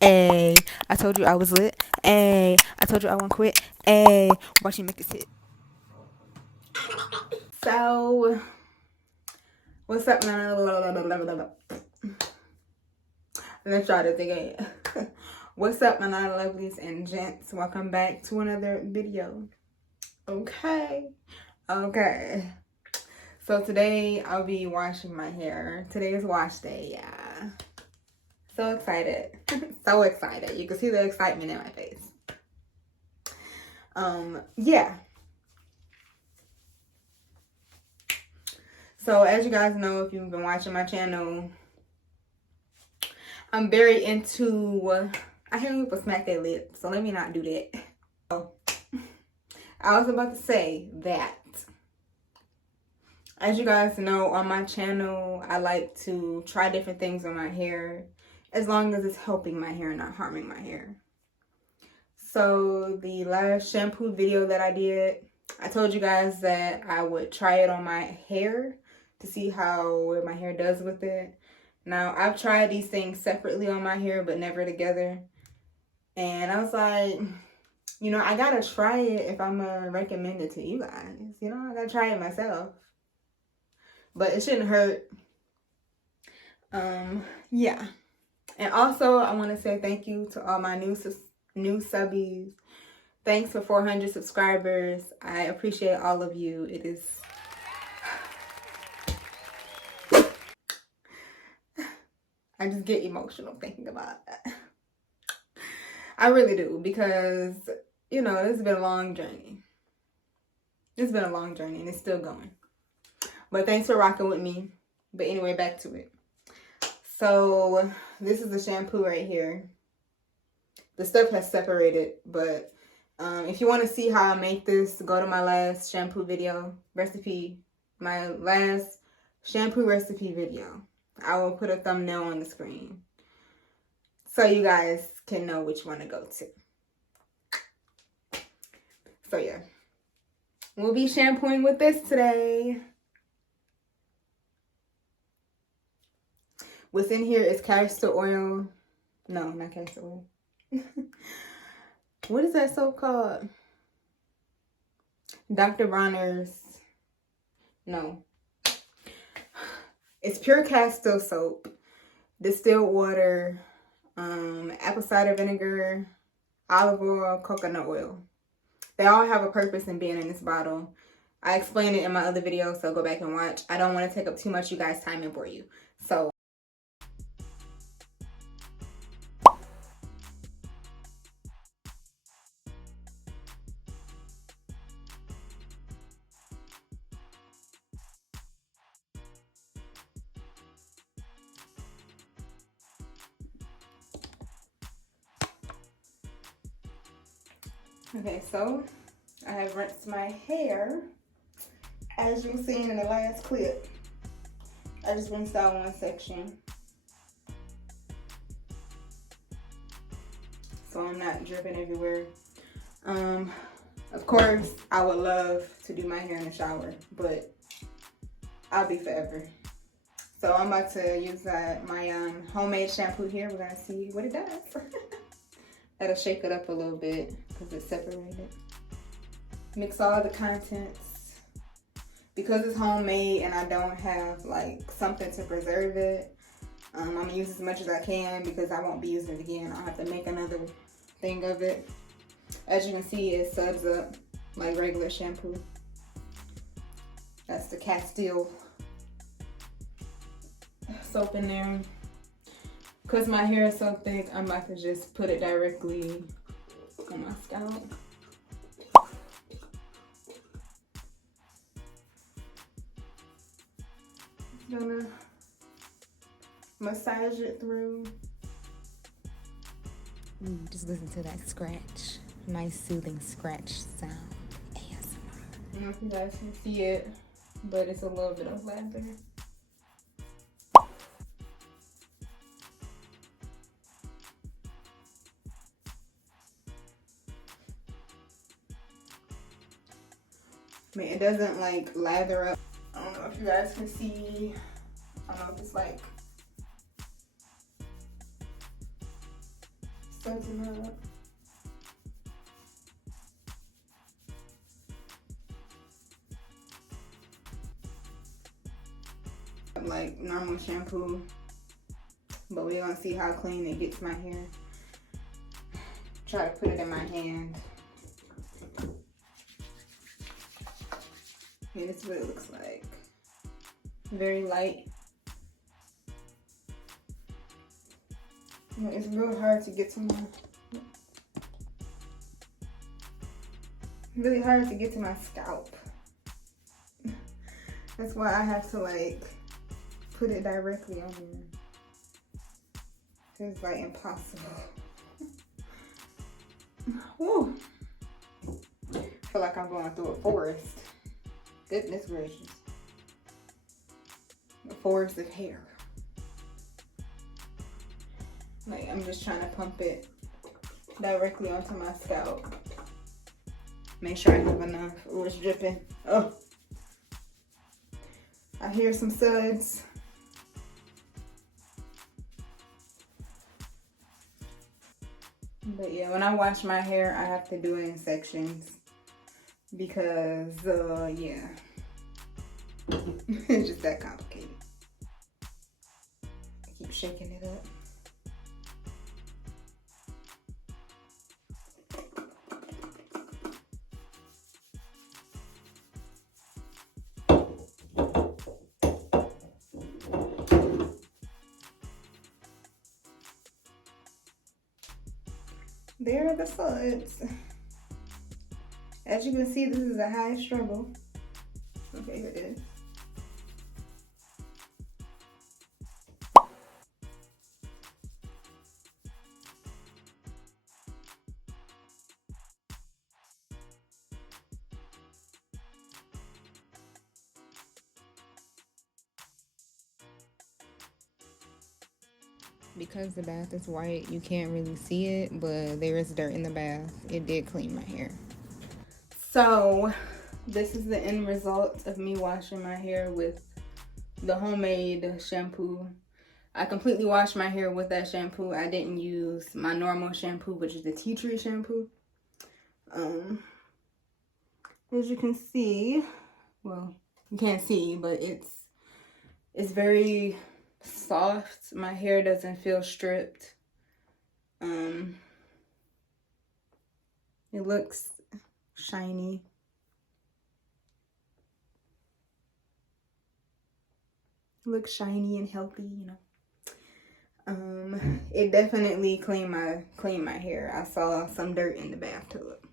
Ayy, I told you I was lit. Ayy, I told you I won't quit. Ayy, watch me make this hit. So, what's up, man? Let's try this again. What's up, my lovelies and gents? Welcome back to another video. Okay. So today I'll be washing my hair. Today is wash day, yeah. So excited. So excited. You can see the excitement in my face. Yeah. So as you guys know, if you've been watching my channel, I'm very into, I hear people smack their lips, so let me not do that. Oh, I was about to say that, as you guys know, on my channel, I like to try different things on my hair, as long as it's helping my hair, not harming my hair. So the last shampoo video that I did, I told you guys that I would try it on my hair to see how my hair does with it. Now, I've tried these things separately on my hair, but never together. And I was like, you know, I gotta try it if I'm gonna recommend it to you guys. You know, I gotta try it myself. But it shouldn't hurt. Yeah. And also, I want to say thank you to all my new subbies. Thanks for 400 subscribers. I appreciate all of you. It is... I just get emotional thinking about that. I really do, because, you know, this has been a long journey. It's been a long journey and it's still going. But thanks for rocking with me. But anyway, back to it. So this is the shampoo right here. The stuff has separated, but if you want to see how I make this, go to my last shampoo video recipe. My last shampoo recipe video. I will put a thumbnail on the screen so you guys can know which one to go to. So yeah, we'll be shampooing with this today. What's in here is castor oil. No, not castor oil. What is that soap called? Dr. Bronner's. No. It's pure castor soap, distilled water, apple cider vinegar, olive oil, coconut oil. They all have a purpose in being in this bottle. I explained it in my other video, so go back and watch. I don't want to take up too much of you guys' time and bore you. So okay, so I have rinsed my hair. As you've seen in the last clip, I just rinsed out one section, so I'm not dripping everywhere. Of course, I would love to do my hair in the shower, but I'll be forever. So I'm about to use my homemade shampoo here. We're gonna see what it does. That'll shake it up a little bit because it's separated. Mix all the contents. Because it's homemade and I don't have like something to preserve it, I'm gonna use as much as I can because I won't be using it again. I'll have to make another thing of it. As you can see, it suds up like regular shampoo. That's the Castile soap in there. Because my hair is so thick, I'm about to just put it directly on my scalp. Gonna massage it through. Just listen to that scratch. Nice soothing scratch sound. ASMR. I don't know if you guys can see it, but it's a little bit of lather. I mean, it doesn't like lather up. I don't know if you guys can see. I don't know if it's like Suds them up. Like normal shampoo, but we're gonna see how clean it gets my hair. Try to put it in my hand. And this is what it looks like. Very light. You know, it's real hard to get to my, really hard to get to my scalp. That's why I have to like put it directly on there. It's like impossible. Woo. I feel like I'm going through a forest. Goodness gracious. A forest of hair. Like, I'm just trying to pump it directly onto my scalp. Make sure I have enough. Oh, it's dripping. Oh. I hear some suds. But yeah, when I wash my hair, I have to do it in sections. Because, yeah. It's just that complicated. I keep shaking it up. There are the suds. As you can see, this is a high struggle. Okay, here it is. Because the bath is white, you can't really see it, but there is dirt in the bath. It did clean my hair. So, this is the end result of me washing my hair with the homemade shampoo. I completely washed my hair with that shampoo. I didn't use my normal shampoo, which is the tea tree shampoo. As you can see, well, you can't see, but it's very soft. My hair doesn't feel stripped. It looks shiny. It looks shiny and healthy, you know. It definitely cleaned my hair. I saw some dirt in the bathtub.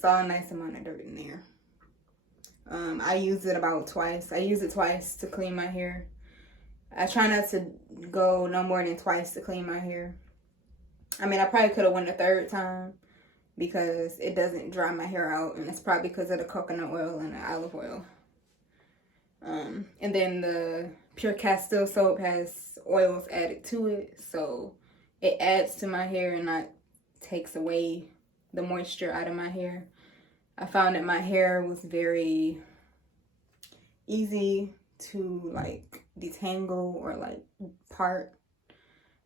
Saw a nice amount of dirt in there. I use it about twice. I use it twice to clean my hair. I try not to go no more than twice to clean my hair. I mean, I probably could have went a third time because it doesn't dry my hair out, and it's probably because of the coconut oil and the olive oil. And then the pure Castile soap has oils added to it, so it adds to my hair and not takes away the moisture out of my hair. I found that my hair was very easy to like detangle or like part.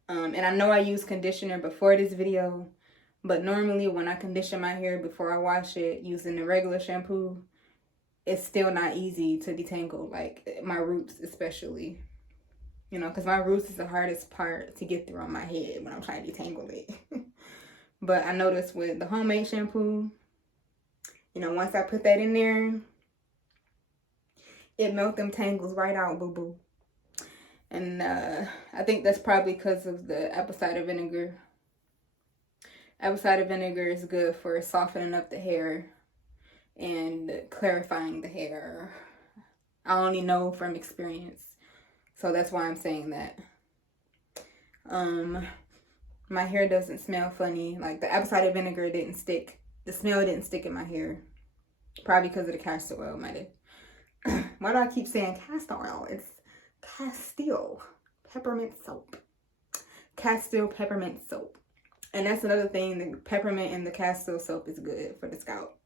And I know I use conditioner before this video, but normally when I condition my hair before I wash it using the regular shampoo, it's still not easy to detangle, like my roots especially. You know, because my roots is the hardest part to get through on my head when I'm trying to detangle it. But I noticed with the homemade shampoo, you know, once I put that in there, it melts them tangles right out, boo-boo. And I think that's probably because of the apple cider vinegar. Apple cider vinegar is good for softening up the hair and clarifying the hair. I only know from experience, so that's why I'm saying that. My hair doesn't smell funny. Like the apple cider vinegar didn't stick. The smell didn't stick in my hair. Probably because of the castor oil. Might have. Why do I keep saying castor oil? It's Castile peppermint soap. Castile peppermint soap. And that's another thing. The peppermint and the Castile soap is good for the scalp.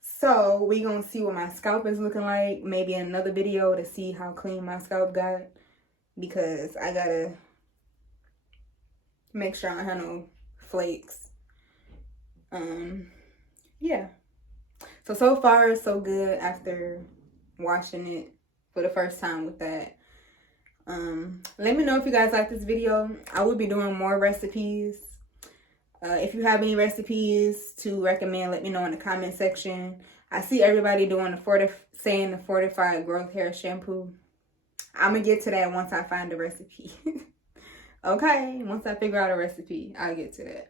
So we gonna see what my scalp is looking like. Maybe in another video to see how clean my scalp got. Because I gotta make sure I don't have no flakes. Yeah. So far so good after washing it for the first time with that. Let me know if you guys like this video. I will be doing more recipes. If you have any recipes to recommend, let me know in the comment section. I see everybody doing the fortified growth hair shampoo. I'm gonna get to that once I find the recipe. Okay, once I figure out a recipe, I'll get to that.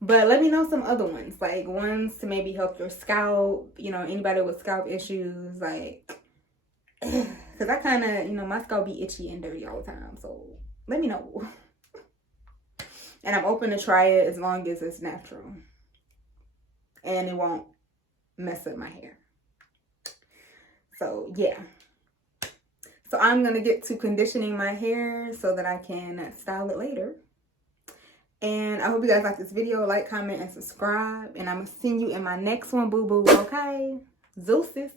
But let me know some other ones, like ones to maybe help your scalp, you know, anybody with scalp issues, like, because I kind of, you know, my scalp be itchy and dirty all the time, so let me know. And I'm open to try it as long as it's natural and it won't mess up my hair. So yeah, so I'm gonna get to conditioning my hair so that I can style it later. And I hope you guys like this video. Like, comment, and subscribe. And I'm going to see you in my next one, boo-boo. Okay? Zeus's.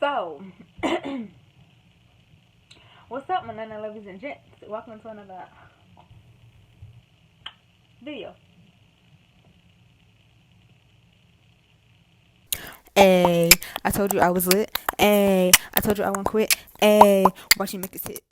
So, what's up, my nana ladies and gents? Welcome to another video. Ay, I told you I was lit. Ay, I told you I won't quit. Ay, watch you make this hit.